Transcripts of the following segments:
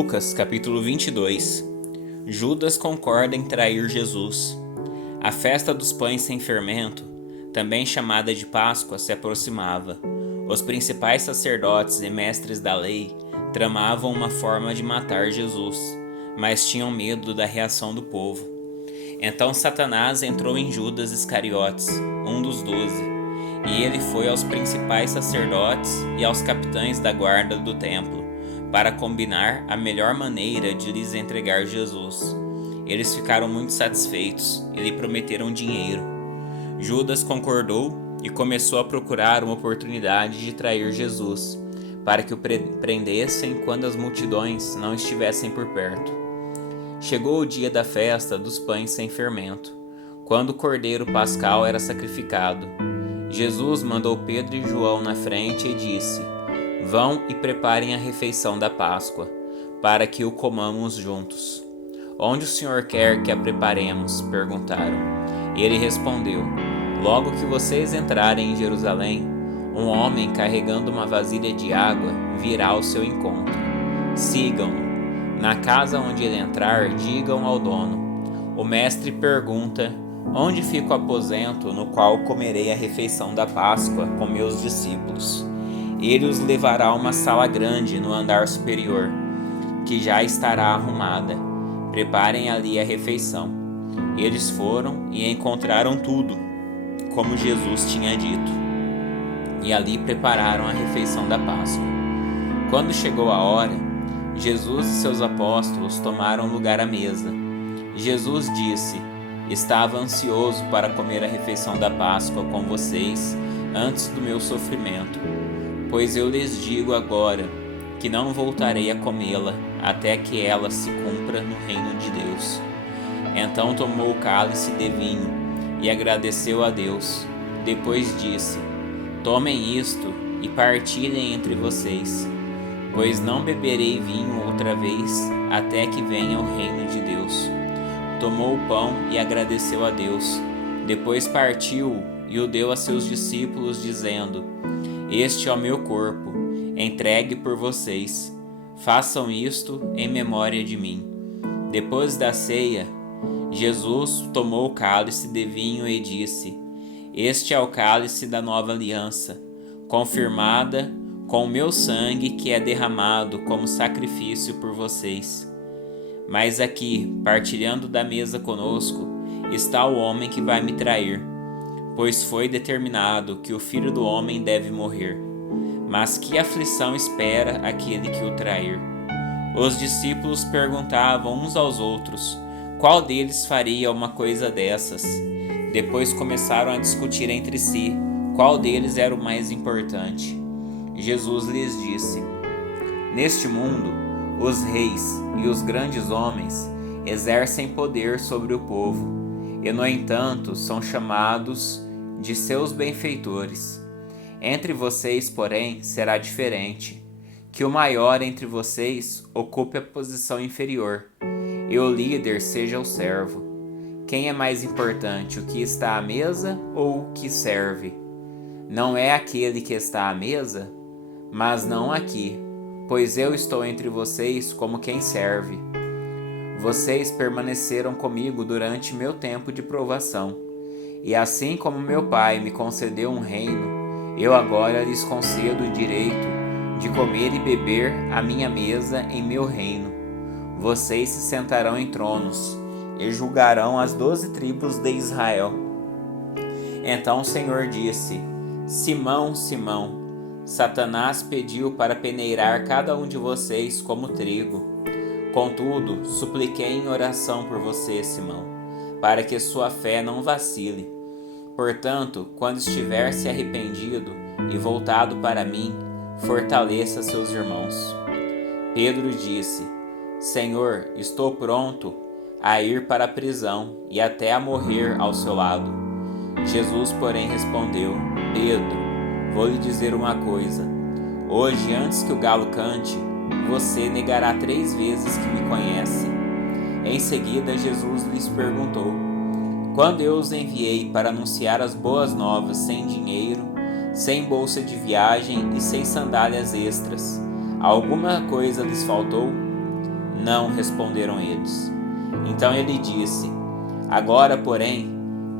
Lucas, capítulo 22. Judas concorda em trair Jesus. A festa dos pães sem fermento, também chamada de Páscoa, se aproximava. Os principais sacerdotes e mestres da lei tramavam uma forma de matar Jesus, mas tinham medo da reação do povo. Então Satanás entrou em Judas Iscariotes, um dos 12, e ele foi aos principais sacerdotes e aos capitães da guarda do templo, para combinar a melhor maneira de lhes entregar Jesus. Eles ficaram muito satisfeitos e lhe prometeram dinheiro. Judas concordou e começou a procurar uma oportunidade de trair Jesus, para que o prendessem quando as multidões não estivessem por perto. Chegou o dia da festa dos pães sem fermento, quando o cordeiro pascal era sacrificado. Jesus mandou Pedro e João na frente e disse: "Vão e preparem a refeição da Páscoa, para que o comamos juntos." "Onde o Senhor quer que a preparemos?" perguntaram. Ele respondeu: "Logo que vocês entrarem em Jerusalém, um homem carregando uma vasilha de água virá ao seu encontro. Sigam-no. Na casa onde ele entrar, digam ao dono: o mestre pergunta: onde fica o aposento no qual comerei a refeição da Páscoa com meus discípulos? Ele os levará a uma sala grande no andar superior, que já estará arrumada. Preparem ali a refeição." Eles foram e encontraram tudo, como Jesus tinha dito, e ali prepararam a refeição da Páscoa. Quando chegou a hora, Jesus e seus apóstolos tomaram lugar à mesa. Jesus disse: "Estava ansioso para comer a refeição da Páscoa com vocês antes do meu sofrimento, pois eu lhes digo agora que não voltarei a comê-la até que ela se cumpra no reino de Deus." Então tomou o cálice de vinho e agradeceu a Deus. Depois disse: "Tomem isto e partilhem entre vocês, pois não beberei vinho outra vez até que venha o reino de Deus." Tomou o pão e agradeceu a Deus. Depois partiu-o e o deu a seus discípulos, dizendo: "Este é o meu corpo, entregue por vocês. Façam isto em memória de mim." Depois da ceia, Jesus tomou o cálice de vinho e disse: "Este é o cálice da nova aliança, confirmada com o meu sangue, que é derramado como sacrifício por vocês. Mas aqui, partilhando da mesa conosco, está o homem que vai me trair, pois foi determinado que o Filho do Homem deve morrer. Mas que aflição espera aquele que o trair?" Os discípulos perguntavam uns aos outros qual deles faria uma coisa dessas. Depois começaram a discutir entre si qual deles era o mais importante. Jesus lhes disse: "Neste mundo, os reis e os grandes homens exercem poder sobre o povo, e no entanto são chamados de seus benfeitores. Entre vocês, porém, será diferente: que o maior entre vocês ocupe a posição inferior, e o líder seja o servo. Quem é mais importante, o que está à mesa ou o que serve? Não é aquele que está à mesa? Mas não aqui, pois eu estou entre vocês como quem serve. Vocês permaneceram comigo durante meu tempo de provação, e assim como meu Pai me concedeu um reino, eu agora lhes concedo o direito de comer e beber à minha mesa em meu reino. Vocês se sentarão em tronos e julgarão as 12 tribos de Israel." Então o Senhor disse: "Simão, Simão, Satanás pediu para peneirar cada um de vocês como trigo. Contudo, supliquei em oração por você, Simão, para que sua fé não vacile. Portanto, quando estiver se arrependido e voltado para mim, fortaleça seus irmãos." Pedro disse: "Senhor, estou pronto a ir para a prisão e até a morrer ao seu lado." Jesus, porém, respondeu: "Pedro, vou lhe dizer uma coisa. Hoje, antes que o galo cante, você negará 3 vezes que me conhece." Em seguida, Jesus lhes perguntou: "Quando eu os enviei para anunciar as boas novas sem dinheiro, sem bolsa de viagem e sem sandálias extras, alguma coisa lhes faltou?" Não, responderam eles. Então ele disse: Agora, porém,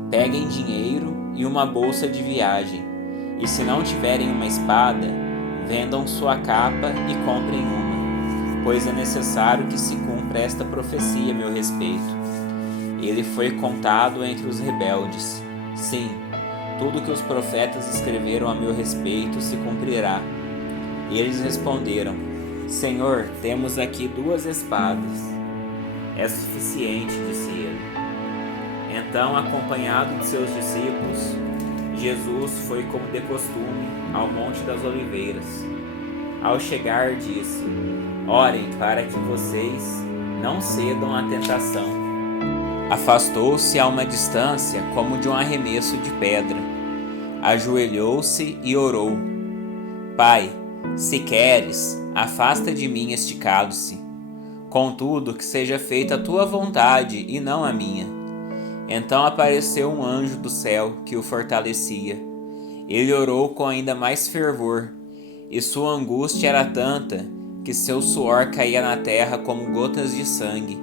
peguem dinheiro e uma bolsa de viagem, e se não tiverem uma espada, vendam sua capa e comprem uma, pois é necessário que se cumpra esta profecia a meu respeito. Ele foi contado entre os rebeldes. Sim, tudo que os profetas escreveram a meu respeito se cumprirá. E eles responderam: Senhor, temos aqui 2 espadas. É suficiente, disse ele. Então, acompanhado de seus discípulos, Jesus foi, como de costume, ao Monte das Oliveiras. Ao chegar, disse: Orem para que vocês não cedam à tentação. Afastou-se a uma distância como de um arremesso de pedra. Ajoelhou-se e orou: Pai, se queres, afasta de mim este cálice. Contudo, que seja feita a tua vontade e não a minha. Então apareceu um anjo do céu que o fortalecia. Ele orou com ainda mais fervor, e sua angústia era tanta que seu suor caía na terra como gotas de sangue.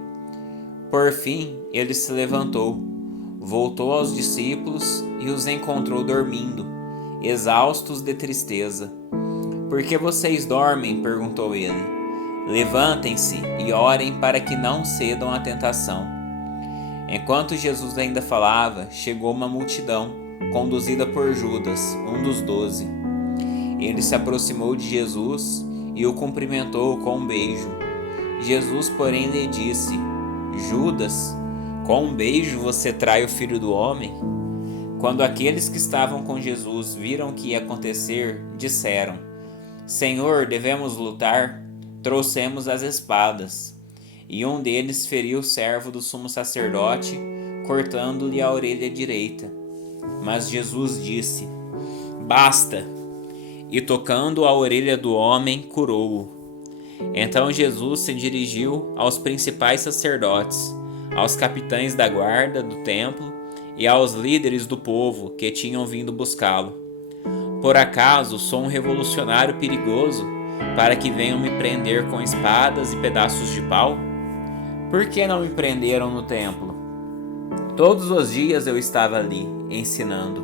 Por fim, ele se levantou, voltou aos discípulos e os encontrou dormindo, exaustos de tristeza. Por que vocês dormem? Perguntou ele. Levantem-se e orem para que não cedam à tentação. Enquanto Jesus ainda falava, chegou uma multidão, conduzida por Judas, um dos 12. Ele se aproximou de Jesus e o cumprimentou com um beijo. Jesus, porém, lhe disse: Judas, com um beijo você trai o Filho do Homem? Quando aqueles que estavam com Jesus viram o que ia acontecer, disseram: Senhor, devemos lutar? Trouxemos as espadas. E um deles feriu o servo do sumo sacerdote, cortando-lhe a orelha direita. Mas Jesus disse: Basta! E tocando a orelha do homem, curou-o. Então Jesus se dirigiu aos principais sacerdotes, aos capitães da guarda do templo e aos líderes do povo que tinham vindo buscá-lo. Por acaso sou um revolucionário perigoso para que venham me prender com espadas e pedaços de pau? Por que não me prenderam no templo? Todos os dias eu estava ali, ensinando.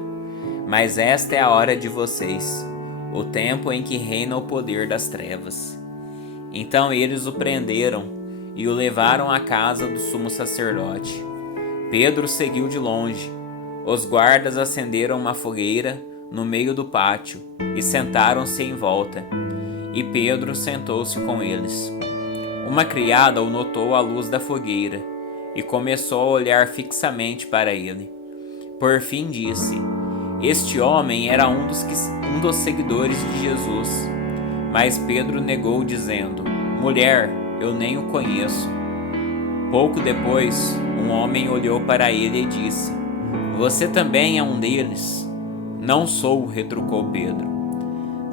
Mas esta é a hora de vocês, o tempo em que reina o poder das trevas. Então eles o prenderam e o levaram à casa do sumo sacerdote. Pedro seguiu de longe. Os guardas acenderam uma fogueira no meio do pátio e sentaram-se em volta. E Pedro sentou-se com eles. Uma criada o notou à luz da fogueira e começou a olhar fixamente para ele. Por fim disse: Este homem era um dos seguidores de Jesus. Mas Pedro negou, dizendo: Mulher, eu nem o conheço. Pouco depois, um homem olhou para ele e disse: Você também é um deles? Não sou, retrucou Pedro.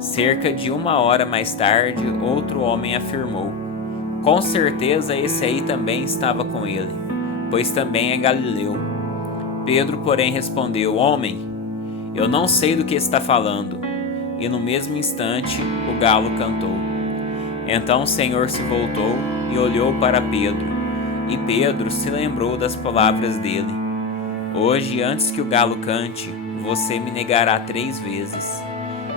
Cerca de 1 hora mais tarde, outro homem afirmou: Com certeza esse aí também estava com ele, pois também é galileu. Pedro, porém, respondeu: Homem, eu não sei do que está falando. E no mesmo instante, o galo cantou. Então o Senhor se voltou e olhou para Pedro, e Pedro se lembrou das palavras dele: Hoje, antes que o galo cante, você me negará 3 vezes.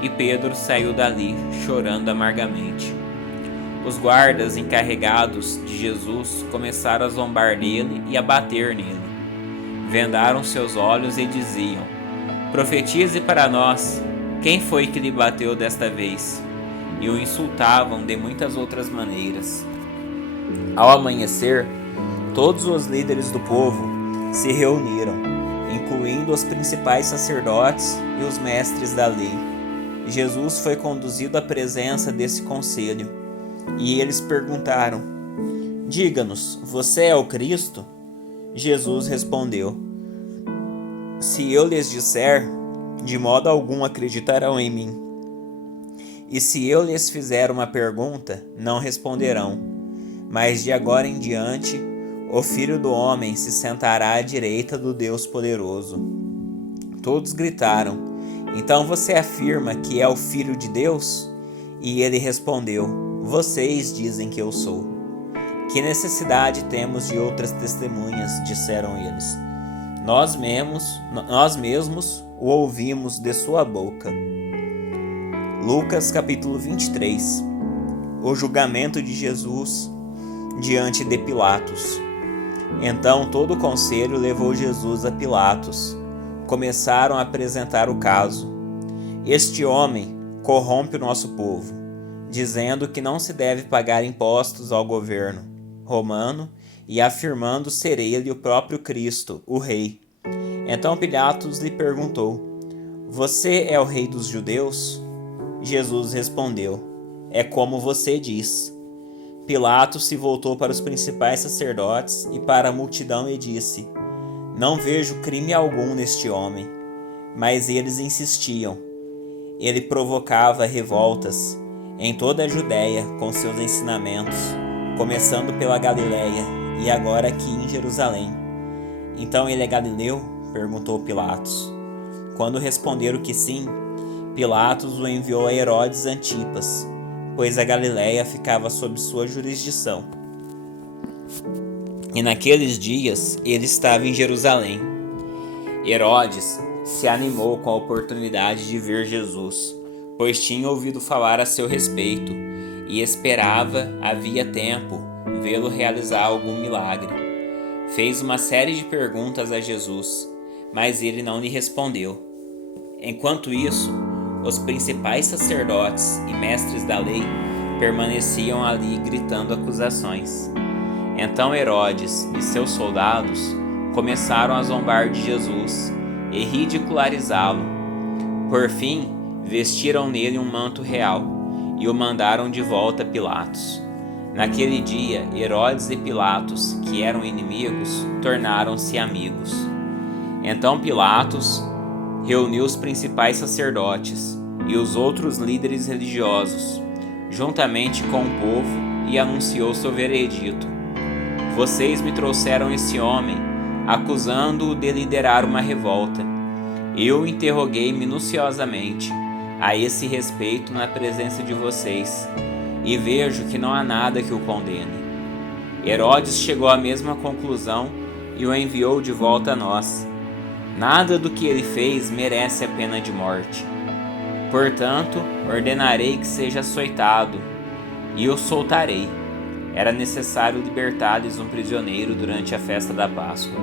E Pedro saiu dali, chorando amargamente. Os guardas encarregados de Jesus começaram a zombar dele e a bater nele. Vendaram seus olhos e diziam: Profetize para nós, quem foi que lhe bateu desta vez? E o insultavam de muitas outras maneiras. Ao amanhecer, todos os líderes do povo se reuniram, incluindo os principais sacerdotes e os mestres da lei. Jesus foi conduzido à presença desse conselho, e eles perguntaram: Diga-nos, você é o Cristo? Jesus respondeu: Se eu lhes disser, de modo algum acreditarão em mim. E se eu lhes fizer uma pergunta, não responderão. Mas de agora em diante, o Filho do Homem se sentará à direita do Deus Poderoso. Todos gritaram: Então você afirma que é o Filho de Deus? E ele respondeu: Vocês dizem que eu sou. Que necessidade temos de outras testemunhas? Disseram eles. Nós mesmos o ouvimos de sua boca. Lucas capítulo 23. O julgamento de Jesus diante de Pilatos. Então todo o conselho levou Jesus a Pilatos. Começaram a apresentar o caso. Este homem corrompe o nosso povo, dizendo que não se deve pagar impostos ao governo romano e afirmando ser ele o próprio Cristo, o rei. Então Pilatos lhe perguntou: Você é o rei dos judeus? Jesus respondeu: É como você diz. Pilatos se voltou para os principais sacerdotes e para a multidão e disse: Não vejo crime algum neste homem. Mas eles insistiam. Ele provocava revoltas em toda a Judéia com seus ensinamentos, começando pela Galiléia e agora aqui em Jerusalém. Então ele é galileu? Perguntou Pilatos. Quando responderam que sim, Pilatos o enviou a Herodes Antipas, pois a Galiléia ficava sob sua jurisdição. E naqueles dias ele estava em Jerusalém. Herodes se animou com a oportunidade de ver Jesus, pois tinha ouvido falar a seu respeito e esperava, havia tempo, vê-lo realizar algum milagre. Fez uma série de perguntas a Jesus, mas ele não lhe respondeu. Enquanto isso, os principais sacerdotes e mestres da lei permaneciam ali gritando acusações. Então Herodes e seus soldados começaram a zombar de Jesus e ridicularizá-lo. Por fim, vestiram nele um manto real e o mandaram de volta a Pilatos. Naquele dia, Herodes e Pilatos, que eram inimigos, tornaram-se amigos. Então Pilatos reuniu os principais sacerdotes e os outros líderes religiosos, juntamente com o povo, e anunciou seu veredito: Vocês me trouxeram esse homem, acusando-o de liderar uma revolta. Eu o interroguei minuciosamente a esse respeito na presença de vocês, e vejo que não há nada que o condene. Herodes chegou à mesma conclusão e o enviou de volta a nós. Nada do que ele fez merece a pena de morte. Portanto, ordenarei que seja açoitado, e o soltarei. Era necessário libertar-lhes um prisioneiro durante a festa da Páscoa.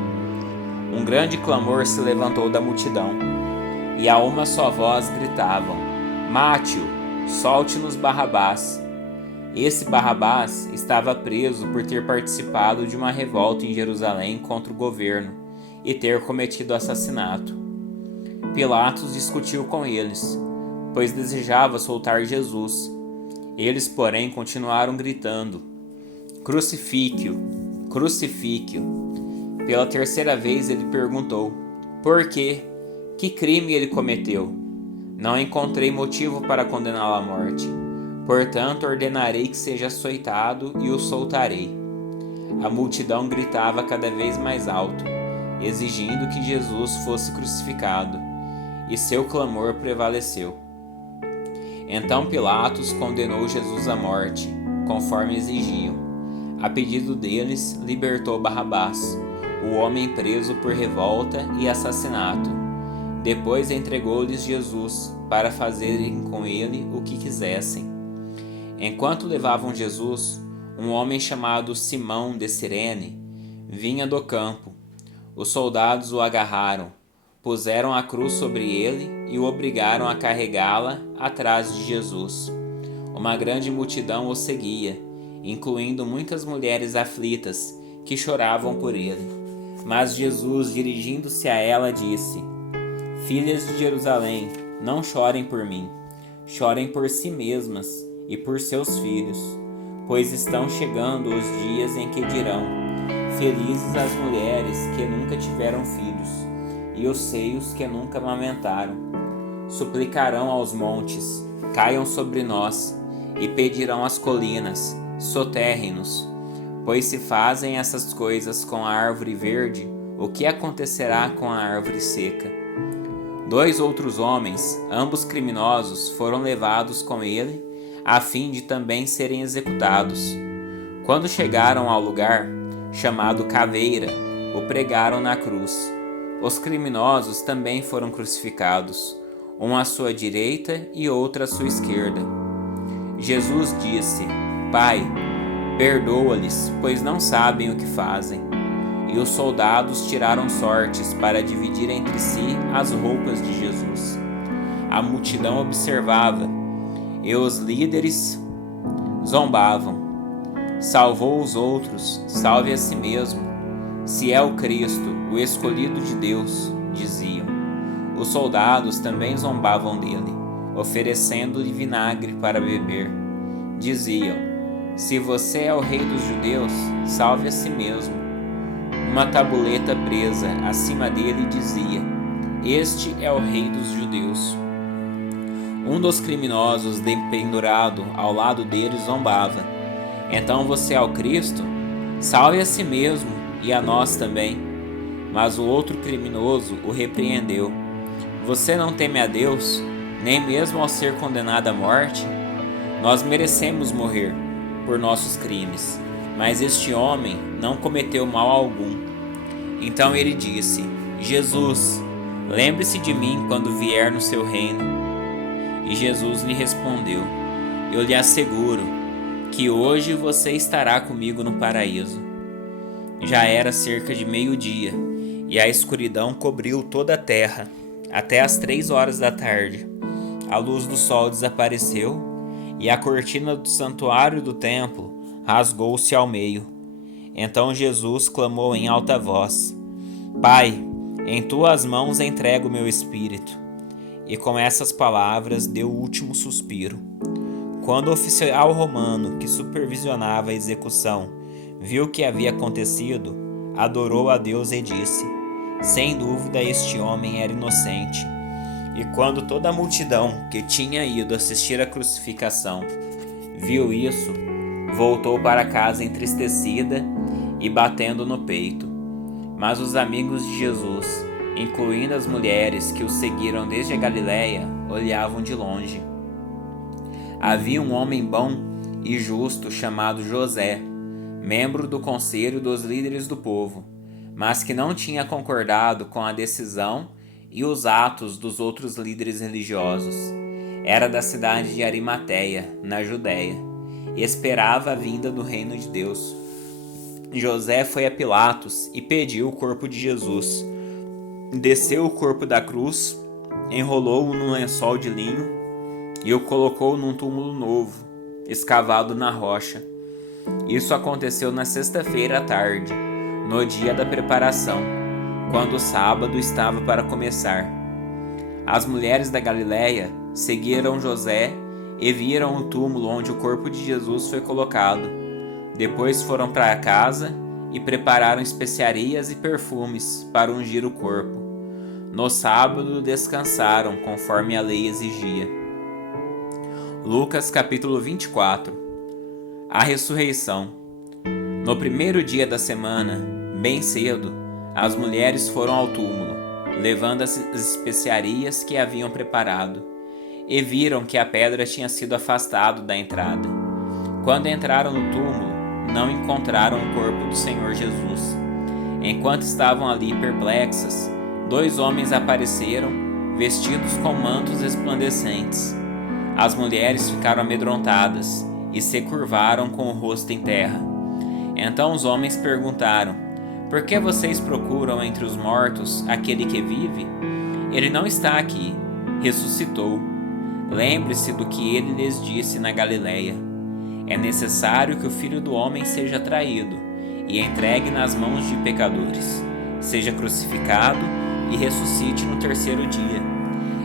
Um grande clamor se levantou da multidão, e a uma só voz gritavam: Mate-o, solte-nos Barrabás. Esse Barrabás estava preso por ter participado de uma revolta em Jerusalém contra o governo e ter cometido assassinato. Pilatos discutiu com eles, pois desejava soltar Jesus. Eles, porém, continuaram gritando: Crucifique-o, crucifique-o. Pela terceira vez ele perguntou: Por quê? Que crime ele cometeu? Não encontrei motivo para condená-lo à morte. Portanto, ordenarei que seja açoitado e o soltarei. A multidão gritava cada vez mais alto, exigindo que Jesus fosse crucificado, e seu clamor prevaleceu. Então Pilatos condenou Jesus à morte, conforme exigiam. A pedido deles, libertou Barrabás, o homem preso por revolta e assassinato. Depois entregou-lhes Jesus, para fazerem com ele o que quisessem. Enquanto levavam Jesus, um homem chamado Simão de Cirene vinha do campo. Os soldados o agarraram, puseram a cruz sobre ele e o obrigaram a carregá-la atrás de Jesus. Uma grande multidão o seguia, incluindo muitas mulheres aflitas que choravam por ele. Mas Jesus, dirigindo-se a ela, disse: Filhas de Jerusalém, não chorem por mim, chorem por si mesmas e por seus filhos, pois estão chegando os dias em que dirão: Felizes as mulheres que nunca tiveram filhos, e os seios que nunca amamentaram. Suplicarão aos montes: Caiam sobre nós, e pedirão às colinas: Soterrem-nos. Pois se fazem essas coisas com a árvore verde, o que acontecerá com a árvore seca? 2 outros homens, ambos criminosos, foram levados com ele, a fim de também serem executados. Quando chegaram ao lugar chamado Caveira, o pregaram na cruz. Os criminosos também foram crucificados, um à sua direita e outro à sua esquerda. Jesus disse: Pai, perdoa-lhes, pois não sabem o que fazem. E os soldados tiraram sortes para dividir entre si as roupas de Jesus. A multidão observava, e os líderes zombavam. Salvou os outros, salve a si mesmo. Se é o Cristo, o escolhido de Deus, diziam. Os soldados também zombavam dele, oferecendo-lhe vinagre para beber. Diziam: Se você é o rei dos judeus, salve a si mesmo. Uma tabuleta presa acima dele dizia: Este é o rei dos judeus. Um dos criminosos, dependurado ao lado dele, zombava: Então você é o Cristo? Salve a si mesmo e a nós também. Mas o outro criminoso o repreendeu: Você não teme a Deus, nem mesmo ao ser condenado à morte? Nós merecemos morrer por nossos crimes, mas este homem não cometeu mal algum. Então ele disse: Jesus, lembre-se de mim quando vier no seu reino. E Jesus lhe respondeu: Eu lhe asseguro que hoje você estará comigo no paraíso. Já era cerca de meio-dia, e a escuridão cobriu toda a terra, até às 3 horas da tarde. A luz do sol desapareceu, e a cortina do santuário do templo rasgou-se ao meio. Então Jesus clamou em alta voz: Pai, em tuas mãos entrego o meu espírito. E com essas palavras deu o último suspiro. Quando o oficial romano que supervisionava a execução viu o que havia acontecido, adorou a Deus e disse: Sem dúvida este homem era inocente. E quando toda a multidão que tinha ido assistir à crucificação viu isso, voltou para casa entristecida e batendo no peito. Mas os amigos de Jesus, incluindo as mulheres que o seguiram desde a Galiléia, olhavam de longe. Havia um homem bom e justo chamado José, membro do conselho dos líderes do povo, mas que não tinha concordado com a decisão e os atos dos outros líderes religiosos. Era da cidade de Arimateia, na Judéia, e esperava a vinda do reino de Deus. José foi a Pilatos e pediu o corpo de Jesus. Desceu o corpo da cruz, enrolou-o num lençol de linho e o colocou num túmulo novo, escavado na rocha. Isso aconteceu na sexta-feira à tarde, no dia da preparação, quando o sábado estava para começar. As mulheres da Galiléia seguiram José e viram o túmulo onde o corpo de Jesus foi colocado. Depois foram para casa e prepararam especiarias e perfumes para ungir o corpo. No sábado descansaram, conforme a lei exigia. Lucas capítulo 24. A ressurreição. No primeiro dia da semana, bem cedo, as mulheres foram ao túmulo, levando as especiarias que haviam preparado, e viram que a pedra tinha sido afastada da entrada. Quando entraram no túmulo, não encontraram o corpo do Senhor Jesus. Enquanto estavam ali perplexas, 2 homens apareceram, vestidos com mantos resplandecentes. As mulheres ficaram amedrontadas e se curvaram com o rosto em terra. Então os homens perguntaram: Por que vocês procuram entre os mortos aquele que vive? Ele não está aqui, ressuscitou. Lembre-se do que ele lhes disse na Galiléia. É necessário que o Filho do Homem seja traído e entregue nas mãos de pecadores, seja crucificado e ressuscite no 3º dia.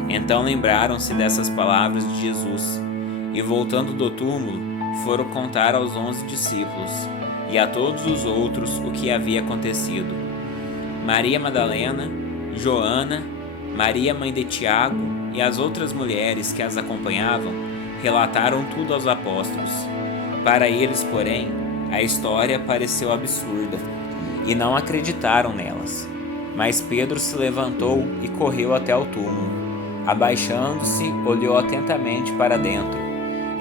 Então lembraram-se dessas palavras de Jesus e, voltando do túmulo, foram contar aos 11 discípulos e a todos os outros o que havia acontecido. Maria Madalena, Joana, Maria mãe de Tiago e as outras mulheres que as acompanhavam relataram tudo aos apóstolos. Para eles, porém, a história pareceu absurda e não acreditaram nelas. Mas Pedro se levantou e correu até o túmulo. Abaixando-se, olhou atentamente para dentro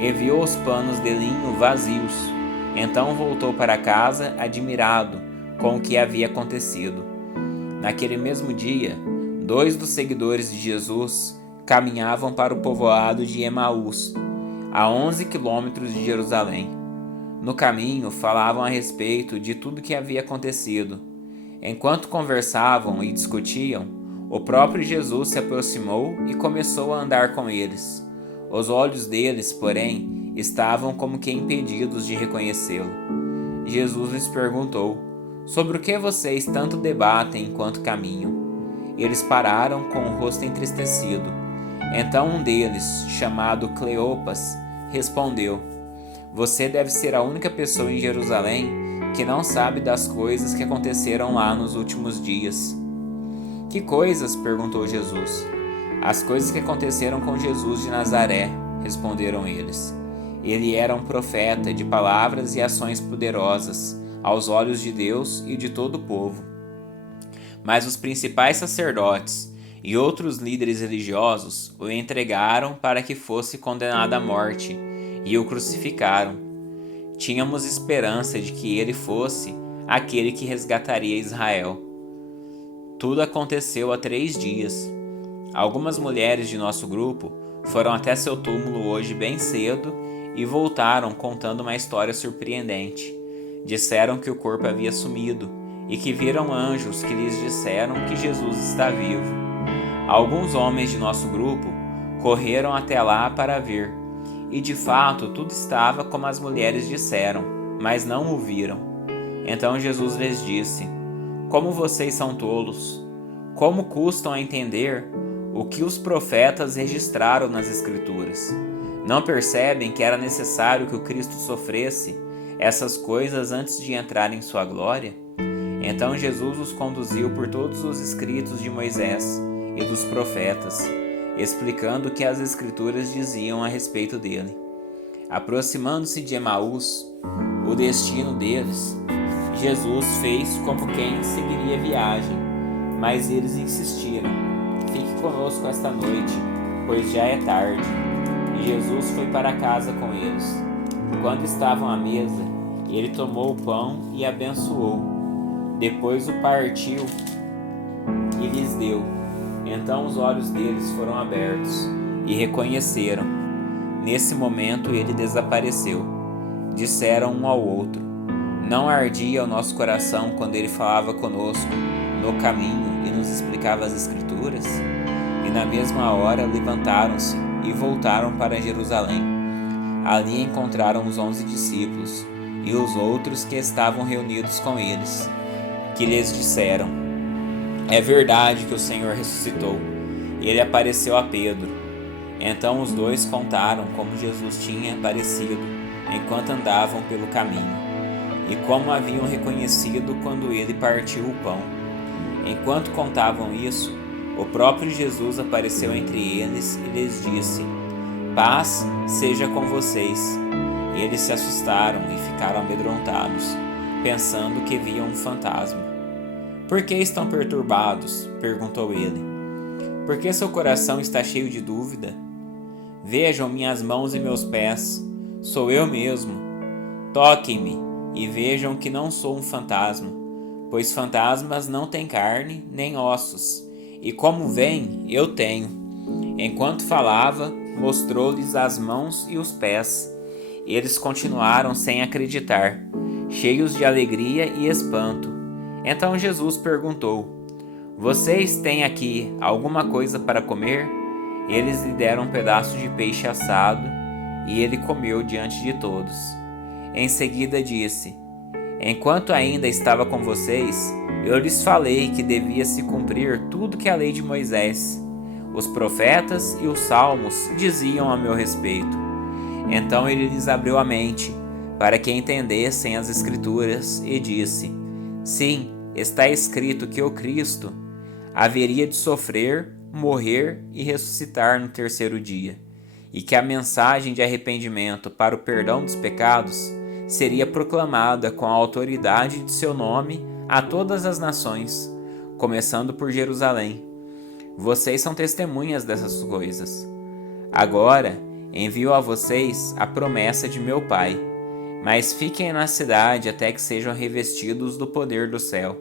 e viu os panos de linho vazios, Então voltou para casa, admirado com o que havia acontecido. Naquele mesmo dia, 2 dos seguidores de Jesus caminhavam para o povoado de Emaús, a 11 quilômetros de Jerusalém. No caminho, falavam a respeito de tudo o que havia acontecido. Enquanto conversavam e discutiam, o próprio Jesus se aproximou e começou a andar com eles. Os olhos deles, porém, estavam como que impedidos de reconhecê-lo. Jesus lhes perguntou: sobre o que vocês tanto debatem enquanto caminham? Eles pararam com o rosto entristecido. Então um deles, chamado Cleopas, respondeu: você deve ser a única pessoa em Jerusalém que não sabe das coisas que aconteceram lá nos últimos dias. Que coisas? Perguntou Jesus. As coisas que aconteceram com Jesus de Nazaré, responderam eles. Ele era um profeta de palavras e ações poderosas aos olhos de Deus e de todo o povo. Mas os principais sacerdotes e outros líderes religiosos o entregaram para que fosse condenado à morte e o crucificaram. Tínhamos esperança de que ele fosse aquele que resgataria Israel. Tudo aconteceu há 3 dias. Algumas mulheres de nosso grupo foram até seu túmulo hoje bem cedo e voltaram contando uma história surpreendente. Disseram que o corpo havia sumido e que viram anjos que lhes disseram que Jesus está vivo. Alguns homens de nosso grupo correram até lá para ver, e de fato tudo estava como as mulheres disseram, mas não o viram. Então Jesus lhes disse: como vocês são tolos! Como custam a entender o que os profetas registraram nas Escrituras? Não percebem que era necessário que o Cristo sofresse essas coisas antes de entrar em sua glória? Então Jesus os conduziu por todos os escritos de Moisés e dos profetas, explicando o que as Escrituras diziam a respeito dele. Aproximando-se de Emaús, o destino deles, Jesus fez como quem seguiria a viagem, mas eles insistiram: fique conosco esta noite, pois já é tarde. E Jesus foi para casa com eles. Quando estavam à mesa, ele tomou o pão e abençoou. Depois o partiu e lhes deu. Então os olhos deles foram abertos e reconheceram. Nesse momento ele desapareceu. Disseram um ao outro: não ardia o nosso coração quando ele falava conosco no caminho e nos explicava as Escrituras? E na mesma hora levantaram-se e voltaram para Jerusalém. Ali encontraram os 11 discípulos e os outros que estavam reunidos com eles, que lhes disseram: é verdade que o Senhor ressuscitou. Ele apareceu a Pedro. Então os dois contaram como Jesus tinha aparecido enquanto andavam pelo caminho, e como haviam reconhecido quando ele partiu o pão. Enquanto contavam isso, o próprio Jesus apareceu entre eles e lhes disse: paz seja com vocês. Eles se assustaram e ficaram amedrontados, pensando que viam um fantasma. Por que estão perturbados? Perguntou ele. Por que seu coração está cheio de dúvida? Vejam minhas mãos e meus pés. Sou eu mesmo. Toquem-me e vejam que não sou um fantasma, pois fantasmas não têm carne nem ossos, e como veem, eu tenho. Enquanto falava, mostrou-lhes as mãos e os pés. Eles continuaram sem acreditar, cheios de alegria e espanto. Então Jesus perguntou: vocês têm aqui alguma coisa para comer? Eles lhe deram um pedaço de peixe assado, e ele comeu diante de todos. Em seguida disse: enquanto ainda estava com vocês, eu lhes falei que devia se cumprir tudo que a lei de Moisés, os profetas e os salmos diziam a meu respeito. Então ele lhes abriu a mente, para que entendessem as Escrituras, e disse: sim, está escrito que o Cristo haveria de sofrer, morrer e ressuscitar no 3º dia, e que a mensagem de arrependimento para o perdão dos pecados seria proclamada com a autoridade de seu nome a todas as nações, começando por Jerusalém. Vocês são testemunhas dessas coisas. Agora envio a vocês a promessa de meu Pai. mas fiquem na cidade até que sejam revestidos do poder do céu.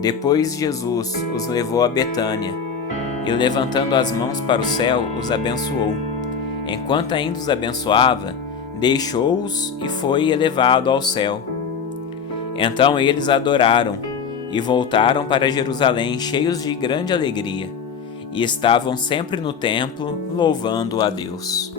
Depois Jesus os levou a Betânia, e levantando as mãos para o céu, os abençoou. Enquanto ainda os abençoava, deixou-os e foi elevado ao céu. Então eles adoraram e voltaram para Jerusalém cheios de grande alegria, e estavam sempre no templo louvando a Deus.